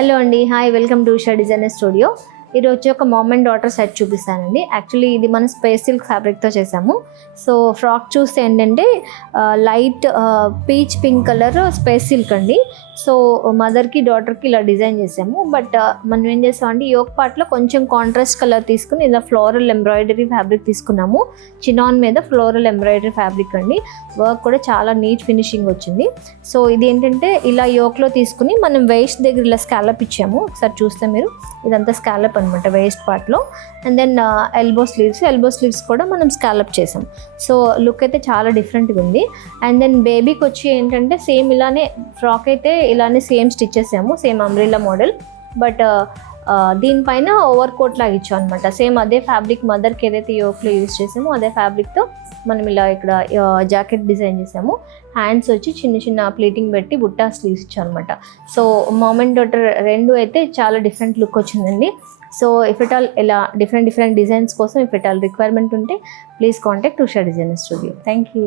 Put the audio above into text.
Hello అండి, hi, welcome to Usha designer studio. ఈరోజు వచ్చి ఒక మామ్ అండ్ డాటర్ సెట్ చూపిస్తానండి. యాక్చువల్లీ ఇది మనం స్పేస్ సిల్క్ ఫ్యాబ్రిక్తో చేసాము. సో ఫ్రాక్ చూస్తే ఏంటంటే light peach pink colour space silk అండి. సో మదర్కి డాటర్కి ఇలా డిజైన్ చేసాము. బట్ మనం ఏం చేసామంటే యోక్ పార్ట్లో కొంచెం కాంట్రాస్ట్ కలర్ తీసుకుని ఇలా ఫ్లోరల్ ఎంబ్రాయిడరీ ఫ్యాబ్రిక్ తీసుకున్నాము. చినాన్ మీద ఫ్లోరల్ ఎంబ్రాయిడరీ ఫ్యాబ్రిక్ అండి. వర్క్ కూడా చాలా నీట్ ఫినిషింగ్ వచ్చింది. సో ఇది ఏంటంటే ఇలా యోక్లో తీసుకుని మనం వేస్ట్ దగ్గర ఇలా స్కాలప్ ఇచ్చాము. ఒకసారి చూస్తే మీరు ఇదంతా స్కాలప్ అనమాట వేస్ట్ పార్ట్లో. అండ్ దెన్ ఎల్బో స్లీవ్స్ కూడా మనం స్కాలప్ చేసాం. సో లుక్ అయితే చాలా డిఫరెంట్గా ఉంది. అండ్ దెన్ బేబీకి వచ్చి ఏంటంటే సేమ్ ఇలానే ఫ్రాక్ అయితే ఇలానే సేమ్ స్టిచ్ చేసాము, సేమ్ అంబ్రిల్లా మోడల్. బట్ దీనిపైన ఓవర్ కోట్ లాగా ఇచ్చాం అనమాట. సేమ్ అదే ఫ్యాబ్రిక్ మదర్కి ఏదైతే యోక్లో యూజ్ చేసామో అదే ఫ్యాబ్రిక్తో మనం ఇలా ఇక్కడ జాకెట్ డిజైన్ చేసాము. హ్యాండ్స్ వచ్చి చిన్న చిన్న ప్లీటింగ్ పెట్టి బుట్టా స్లీవ్స్ ఇచ్చాం అనమాట. సో మామ్ అండ్ డాటర్ రెండు అయితే చాలా డిఫరెంట్ లుక్ వచ్చిందండి. సో ఇఫ్ ఇట్ ఆల్ ఇలా డిఫరెంట్ డిజైన్స్ కోసం ఇఫ్ ఇట్ ఆల్ రిక్వైర్మెంట్ ఉంటే please contact Usha designer studio. Thank you.